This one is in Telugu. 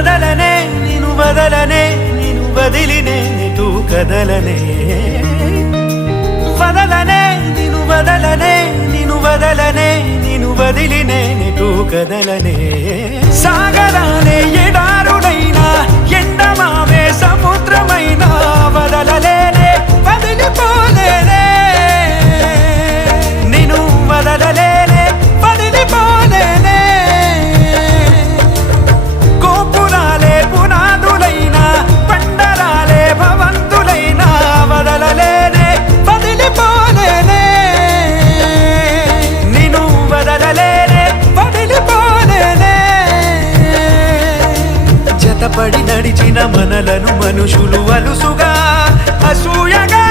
వదలనే నిను వదలనే నిను వదిలినే నిటు కదలనే వదలనే నిను వదలనే నిను వదలనే నిను వదిలినే నిటు కదలనే సాగరాలే ఎడారుడైనా ఎండమావే సముద్రమైనా వదలలేనే వదిలిపోలేనే నిను వదలలేనే వదిలిపోలేనే గోపురాలే పునాదులైనా పండరాలే భవంతులైనా వదలలేనే వదిలిపోలేనే నిను వదలలేనే వదిలిపోలేనే జతపడి నడిచిన మనలను మనుషులు అలుసుగా అసూయగా